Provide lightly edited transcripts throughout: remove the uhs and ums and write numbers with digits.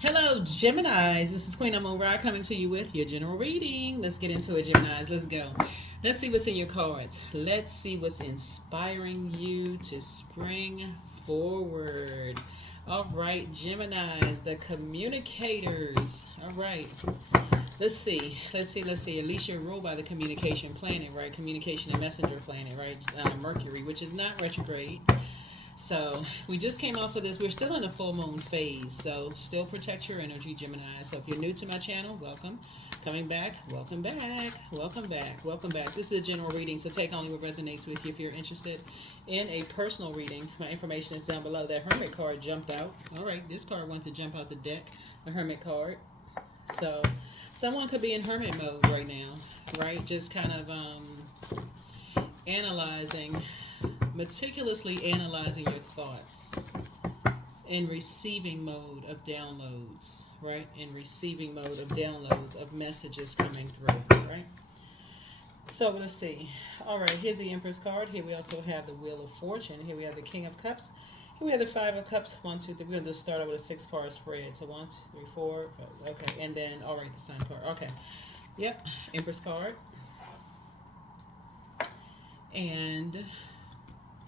Hello, Geminis. This is Queen Amun Ra coming to you with your general reading. Let's get into it, Geminis. Let's go. Let's see what's in your cards. Let's see what's inspiring you to spring forward. All right, Geminis, the communicators. All right. Let's see. At least you're ruled by the communication planet, right? Communication and messenger planet, right? Mercury, which is not retrograde. So we just came off of this. We're still in a full moon phase, so still protect your energy, Gemini. So if you're new to my channel, welcome. Coming back, welcome back, welcome back, welcome back. This is a general reading, so take only what resonates with you. If you're interested in a personal reading, my information is down below. That Hermit card jumped out. All right, this card wants to jump out the deck. The Hermit card. So someone could be in Hermit mode right now, right? Just kind of analyzing, meticulously analyzing your thoughts in receiving mode of downloads, right? In receiving mode of downloads of messages coming through, right? So let's see. All right, here's the Empress card. Here we also have the Wheel of Fortune. Here we have the King of Cups. Here we have the Five of Cups. 1, 2, 3. We're going to just start out with a 6-card spread. So 1, 2, 3, 4. Okay, and then, all right, the Sun card. Okay. Yep, Empress card. And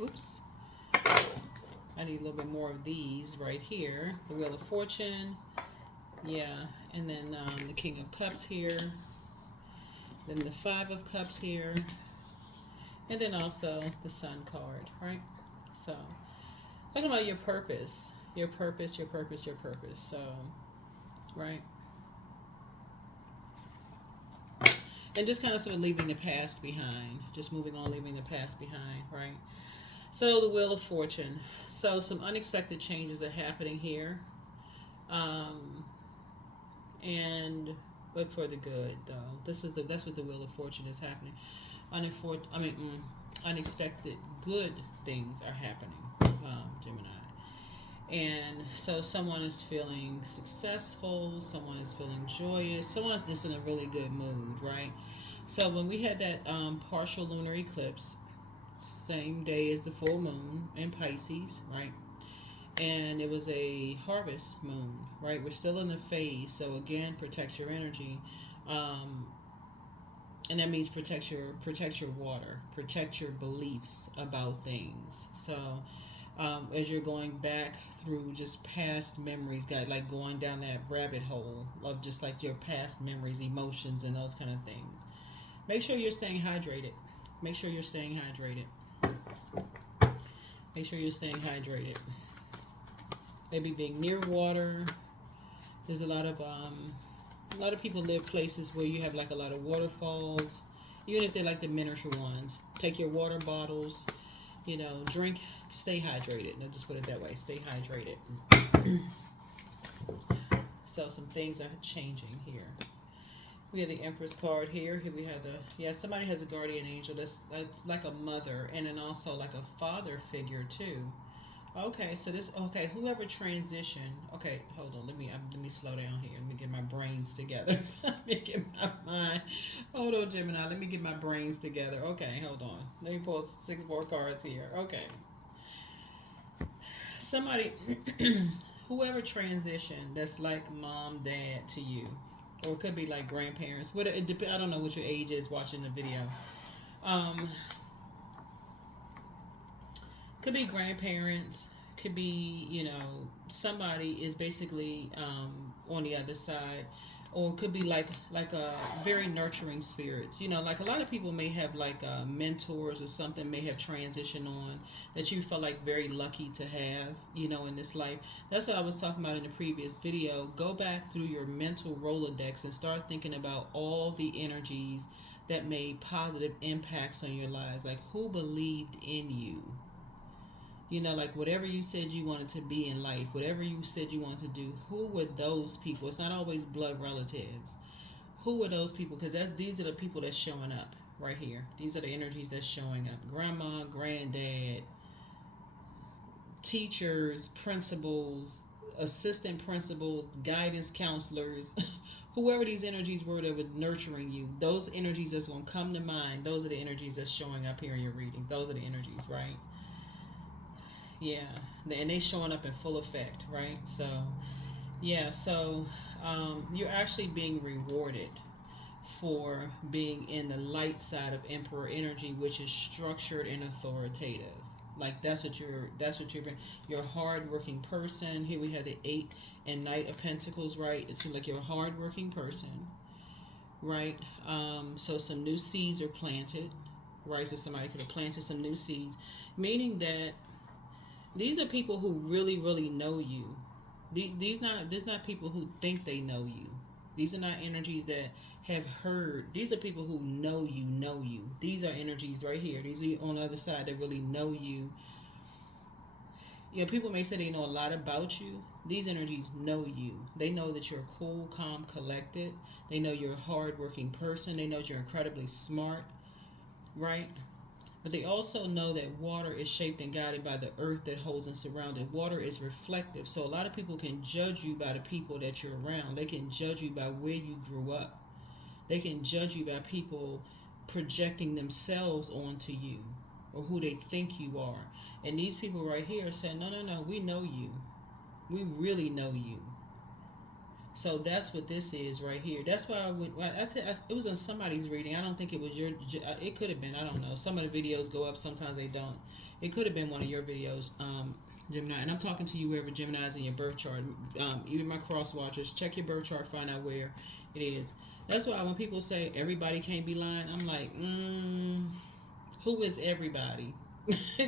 oops, I need a little bit more of these right here. The Wheel of Fortune, yeah, and then the King of Cups here, then the Five of Cups here, and then also the Sun card, right? So talking about your purpose, your purpose, your purpose, your purpose. So, right, and just kind of sort of leaving the past behind, just moving on, leaving the past behind, right? So the Wheel of Fortune. So some unexpected changes are happening here, and but for the good though. That's what the Wheel of Fortune is happening. Unexpected good things are happening, Gemini. And so someone is feeling successful, someone is feeling joyous, someone's just in a really good mood, right? So when we had that partial lunar eclipse, same day as the full moon in Pisces, right? And it was a harvest moon, right? We're still in the phase, so again, protect your energy, and that means protect your water, protect your beliefs about things. So as you're going back through just past memories, got like going down that rabbit hole of just like your past memories, emotions, and those kind of things. Make sure you're staying hydrated. Make sure you're staying hydrated. Make sure you're staying hydrated. Maybe being near water. There's a lot of people live places where you have like a lot of waterfalls, even if they're like the miniature ones. Take your water bottles, drink, stay hydrated. I'll just put it that way, stay hydrated. So some things are changing here. We have the Empress card here. Here we have somebody has a guardian angel that's like a mother, and then also like a father figure too. Okay, so whoever transitioned. Okay, hold on. Let me slow down here. Let me get my brains together. Let me get my mind. Hold on, Gemini. Let me get my brains together. Okay, hold on. Let me pull 6 more cards here. Okay. Somebody, whoever transitioned, that's like mom, dad to you, or it could be like grandparents. I don't know what your age is watching the video. Could be grandparents. Could be somebody is basically on the other side, or it could be like a very nurturing spirits. Like a lot of people may have like mentors or something may have transitioned on that you felt like very lucky to have. In this life. That's what I was talking about in the previous video. Go back through your mental Rolodex and start thinking about all the energies that made positive impacts on your lives. Like who believed in you. Like whatever you said you wanted to be in life, whatever you said you wanted to do, who were those people? It's not always blood relatives. Who were those people? Because these are the people that's showing up right here. These are the energies that's showing up. Grandma, granddad, teachers, principals, assistant principals, guidance counselors, whoever these energies were that were nurturing you. Those energies that's going to come to mind, those are the energies that's showing up here in your reading. Those are the energies, right? Yeah, and they showing up in full effect, right? So Yeah, so you're actually being rewarded for being in the light side of Emperor energy, which is structured and authoritative. Like you're a hardworking person. Here we have the 8 and Knight of Pentacles, right? It seems like you're a hardworking person, right? So some new seeds are planted, right? So somebody could have planted some new seeds, meaning that these are people who really, really know you. These not people who think they know you. These are not energies that have heard. These are people who know you, know you. These are energies right here. These are on the other side that really know you. You know, people may say they know a lot about you. These energies know you. They know that you're cool, calm, collected. They know you're a hardworking person. They know you're incredibly smart, right? But they also know that water is shaped and guided by the earth that holds and surrounds it. Water is reflective. So a lot of people can judge you by the people that you're around. They can judge you by where you grew up. They can judge you by people projecting themselves onto you or who they think you are. And these people right here are saying, no, no, no, we know you. We really know you. So that's what this is right here. That's why it was on somebody's reading. I don't think it was your. It could have been. I don't know. Some of the videos go up. Sometimes they don't. It could have been one of your videos, Gemini. And I'm talking to you wherever Gemini is in your birth chart. Even my cross watchers, check your birth chart, find out where it is. That's why when people say everybody can't be lying, I'm like, who is everybody?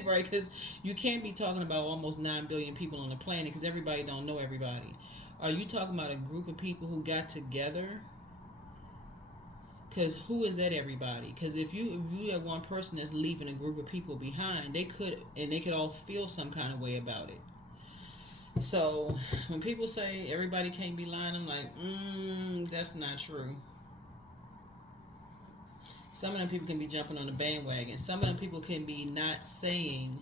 Right? Because you can't be talking about almost 9 billion people on the planet because everybody don't know everybody. Are you talking about a group of people who got together? Because who is that everybody? Because if you have one person that's leaving a group of people behind, they could all feel some kind of way about it. So when people say everybody can't be lying, I'm like, that's not true. Some of them people can be jumping on the bandwagon. Some of them people can be not saying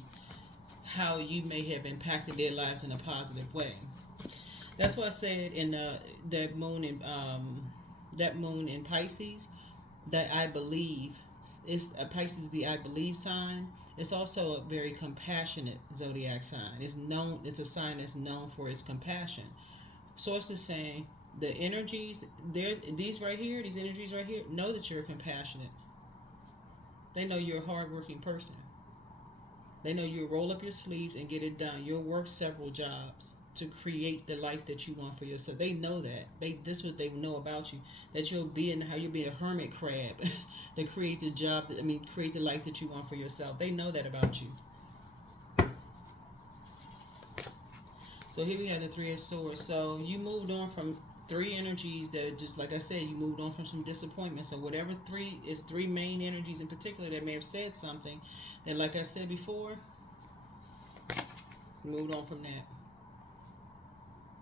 how you may have impacted their lives in a positive way. That's why I said in that moon in Pisces that I believe it's Pisces, the I believe sign. It's also a very compassionate zodiac sign. It's a sign that's known for its compassion. Source is saying the energies these energies right here know that you're compassionate. They know you're a hardworking person. They know you roll up your sleeves and get it done. You'll work several jobs to create the life that you want for yourself. They know that. This is what they know about you. That you'll be a hermit crab to create the create the life that you want for yourself. They know that about you. So here we have the Three of Swords. So you moved on from 3 energies that, just like I said, you moved on from some disappointment. So whatever 3 main energies in particular that may have said something that, like I said before, moved on from that.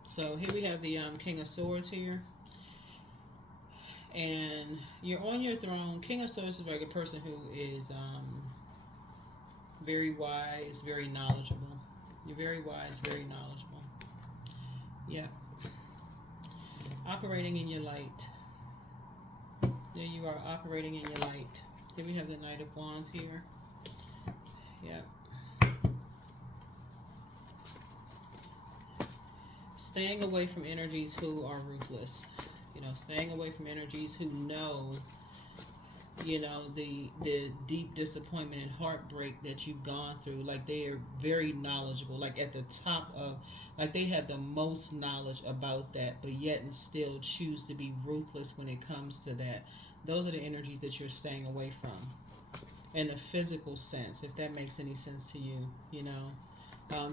So here we have the King of Swords here. And you're on your throne. King of Swords is like a person who is very wise, very knowledgeable. You're very wise, very knowledgeable. Yeah. Operating in your light. There you are, operating in your light. Here we have the Knight of Wands here. Yeah. Staying away from energies who are ruthless. Staying away from energies who know, the deep disappointment and heartbreak that you've gone through. Like, they are very knowledgeable, like at the top of, like they have the most knowledge about that, but yet and still choose to be ruthless when it comes to that. Those are the energies that you're staying away from. In the physical sense, if that makes any sense to you,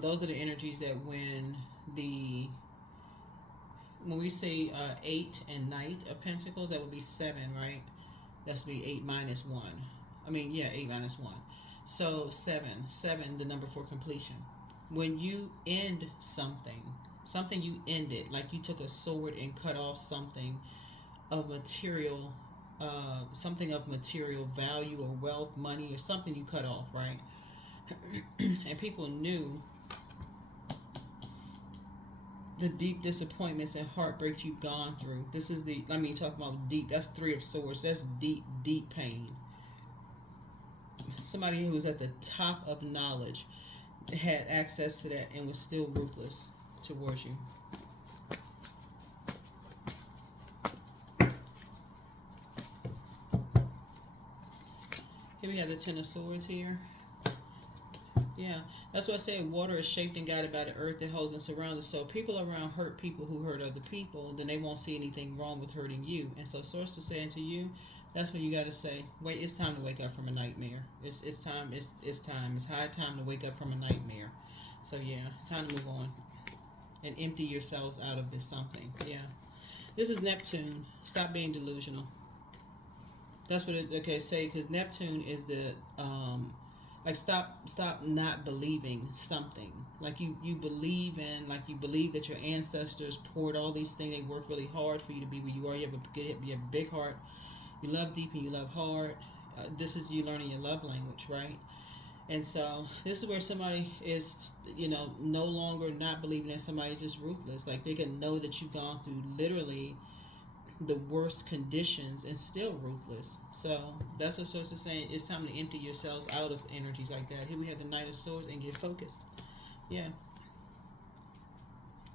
those are the energies that when we say 8 and Knight of Pentacles, that would be 7, right? That's be 8 minus 1. 8 minus 1. So 7, the number for completion. When you end something you ended, like you took a sword and cut off something of material, something of material value or wealth, money, or something you cut off, right? And people knew the deep disappointments and heartbreaks you've gone through. This is talking about deep. That's 3 of Swords. That's deep, deep pain. Somebody who was at the top of knowledge had access to that and was still ruthless towards you. we have the Ten of Swords here. Yeah, that's what I said. Water is shaped and guided by the earth that holds and surrounds us. So people around hurt people who hurt other people, then they won't see anything wrong with hurting you. And so Source is saying to you, that's when you got to say, wait, it's time to wake up from a nightmare. It's time. It's time. It's high time to wake up from a nightmare. So yeah, it's time to move on and empty yourselves out of this something. Yeah, this is Neptune. Stop being delusional. That's what it say, because Neptune is the like stop not believing something. Like you believe in, like you believe that your ancestors poured all these things. They worked really hard for you to be where you are. You have a big heart. You love deep and you love hard. This is you learning your love language, right? And so this is where somebody is, no longer not believing that somebody is just ruthless. Like they can know that you've gone through literally the worst conditions and still ruthless. So that's what Source is saying. It's time to empty yourselves out of energies like that. Here we have the Knight of Swords and get focused. Yeah.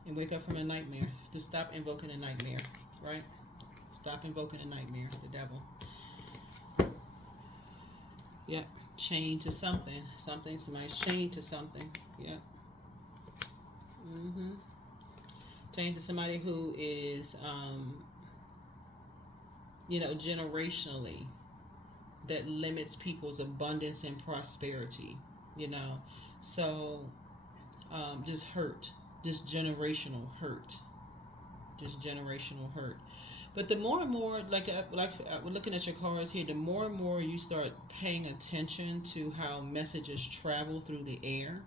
And wake up from a nightmare. Just stop invoking a nightmare, right? Stop invoking a nightmare, the devil. Yep. Chained to something. Somebody's chained to something. Yep. Chained to somebody who is generationally, that limits people's abundance and prosperity, so just hurt, just generational hurt. But the more and more, like we're looking at your cards here, the more and more you start paying attention to how messages travel through the air,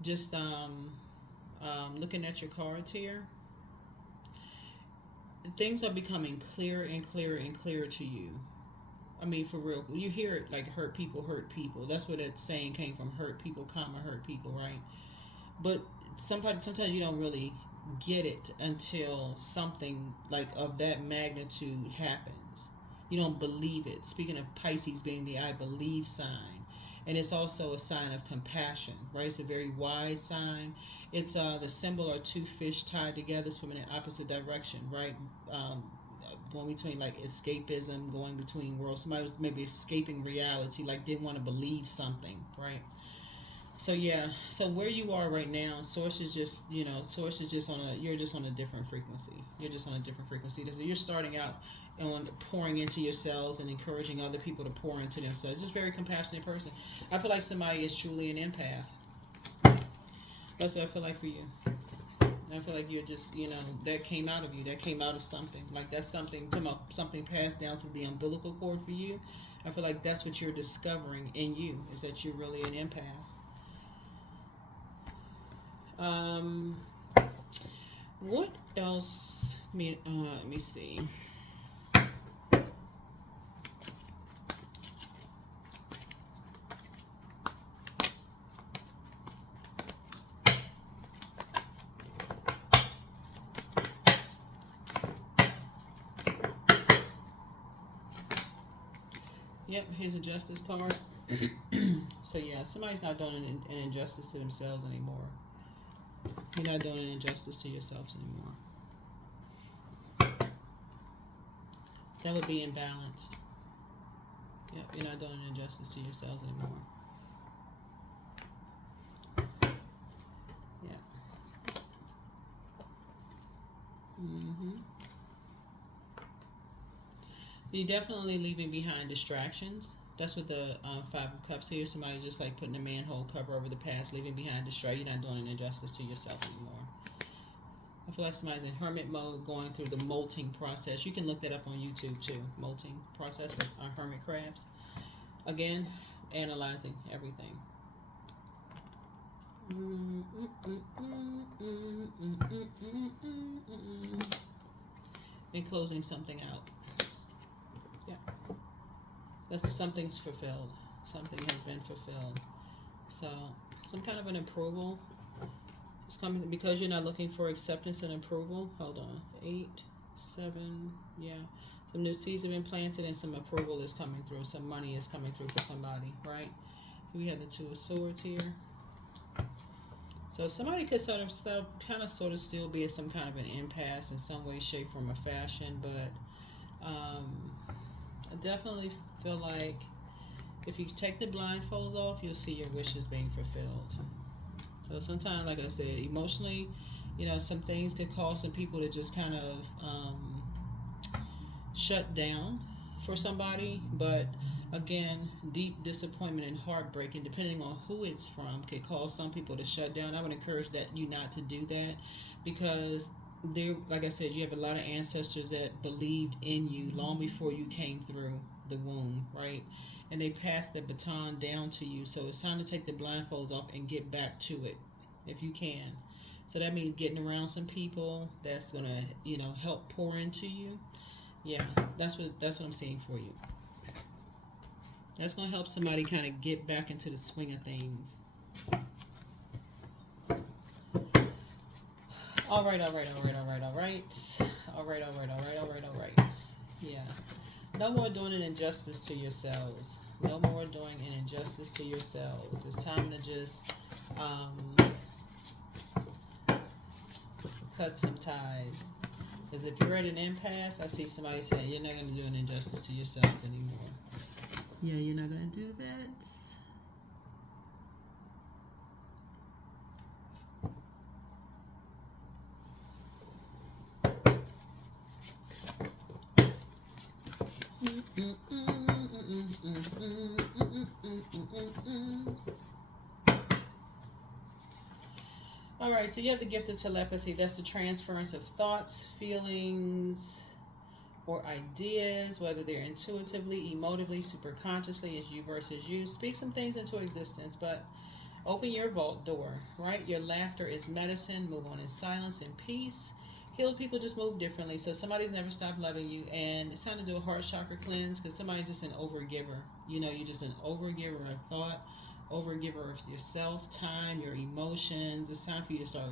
just looking at your cards here, things are becoming clearer and clearer and clearer to you. I mean, for real. You hear it like hurt people. That's where that saying came from. Hurt people, hurt people, right? But sometimes you don't really get it until something like of that magnitude happens. You don't believe it. Speaking of Pisces being the I believe sign. And it's also a sign of compassion, right? It's a very wise sign. It's the symbol are two fish tied together, swimming in opposite direction, right? Going between like escapism, going between worlds. Somebody was maybe escaping reality, like didn't want to believe something, right? So yeah, so where you are right now, Source is just, you're just on a different frequency. You're just on a different frequency. So you're starting out on pouring into yourselves and encouraging other people to pour into themselves. Just a very compassionate person. I feel like somebody is truly an empath. That's what I feel like for you. I feel like you're just, that came out of you. That came out of something. Like that's something passed down through the umbilical cord for you. I feel like that's what you're discovering in you, is that you're really an empath. What else? Let me see. Yep, here's a justice card. So yeah, somebody's not doing an injustice to themselves anymore. You're not doing an injustice to yourselves anymore. That would be imbalanced. Yep, you're not doing an injustice to yourselves anymore. Yeah. You're definitely leaving behind distractions. That's what the Five of Cups here. Somebody just like putting a manhole cover over the past, leaving behind distraction. You're not doing an injustice to yourself anymore. I feel like somebody's in hermit mode, going through the molting process. You can look that up on YouTube too. Molting process with hermit crabs. Again, analyzing everything. And closing something out. Yeah. That's something's fulfilled. Something has been fulfilled. So, some kind of an approval is coming because you're not looking for acceptance and approval. Hold on. 8, 7, yeah. Some new seeds have been planted and some approval is coming through. Some money is coming through for somebody, right? We have the Two of Swords here. So somebody could sort of still be at some kind of an impasse in some way, shape, form, or fashion, but I definitely feel like If you take the blindfolds off, you'll see your wishes being fulfilled. So sometimes, like I said, emotionally, some things could cause some people to just kind of shut down for somebody. But again, deep disappointment and heartbreak, and depending on who it's from, could cause some people to shut down. I would encourage you not to do that, because there, like I said, you have a lot of ancestors that believed in you long before you came through the womb, right? And they passed the baton down to you. So it's time to take the blindfolds off and get back to it if you can. So that means getting around some people that's gonna, help pour into you. Yeah, that's what I'm seeing for you. That's gonna help somebody kind of get back into the swing of things. All right. Yeah. No more doing an injustice to yourselves. No more doing an injustice to yourselves. It's time to just cut some ties. Because if you're at an impasse, I see somebody saying you're not going to do an injustice to yourselves anymore. Yeah, you're not going to do that. All right, so you have the gift of telepathy. That's the transference of thoughts, feelings, or ideas, whether they're intuitively, emotively, superconsciously, as you versus you. Speak some things into existence, but open your vault door, right? Your laughter is medicine. Move on in silence and peace. Healed people just move differently. So somebody's never stopped loving you, and it's time to do a heart chakra cleanse, because somebody's just an overgiver. You're just an overgiver of thought, overgiver of yourself, time, your emotions. It's time for you to start,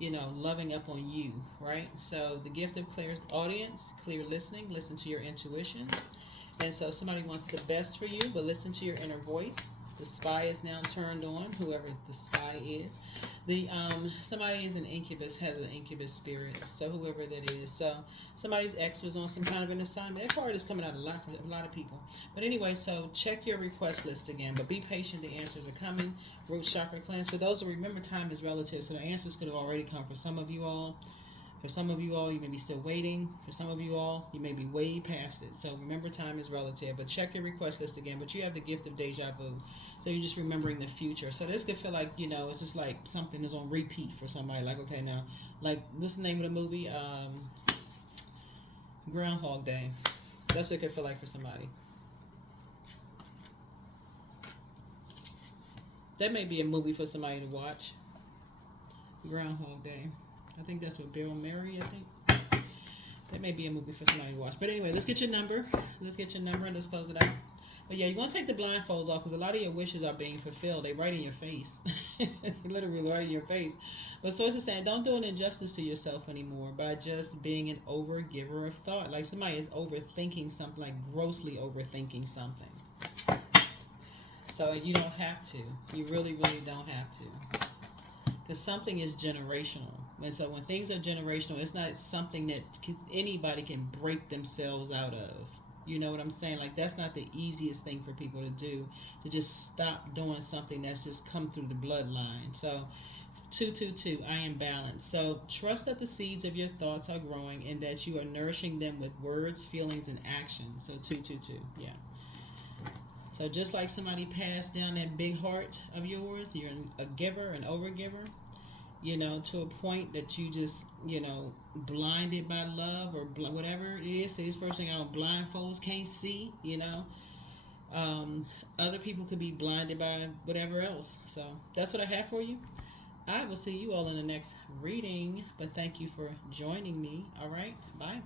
loving up on you, right? So the gift of clear audience, clear listening, listen to your intuition. And so somebody wants the best for you, but listen to your inner voice. The spy is now turned on, whoever the spy is. Somebody is an incubus, has an incubus spirit. So whoever that is. So somebody's ex was on some kind of an assignment. That card is coming out a lot for a lot of people. But anyway, so check your request list again. But be patient. The answers are coming. Root chakra cleanse. For those who remember, time is relative. So the answers could have already come for some of you all. For some of you all, you may be still waiting. For some of you all, you may be way past it. So remember, time is relative. But check your request list again. But you have the gift of deja vu. So you're just remembering the future. So this could feel like, it's just like something is on repeat for somebody. Like, okay, now, like, what's the name of the movie? Groundhog Day. That's what it could feel like for somebody. That may be a movie for somebody to watch. Groundhog Day. I think that's what Bill Murray, I think. That may be a movie for somebody to watch. But anyway, let's get your number. And let's close it out. But yeah, you want to take the blindfolds off, because a lot of your wishes are being fulfilled. They're right in your face. Literally right in your face. But source is saying, don't do an injustice to yourself anymore by just being an overgiver of thought. Like somebody is overthinking something, like grossly overthinking something. So you don't have to. You really, really don't have to. Because something is generational. And so when things are generational, it's not something that anybody can break themselves out of. You know what I'm saying? Like, that's not the easiest thing for people to do, to just stop doing something that's just come through the bloodline. So 222, I am balanced. So trust that the seeds of your thoughts are growing and that you are nourishing them with words, feelings, and actions. So 222, yeah. So just like somebody passed down that big heart of yours, you're a giver, an overgiver, to a point that you just, blinded by love or whatever it is. So this person got on blindfolds, can't see, Other people could be blinded by whatever else. So that's what I have for you. I will see you all in the next reading, but thank you for joining me. All right, bye.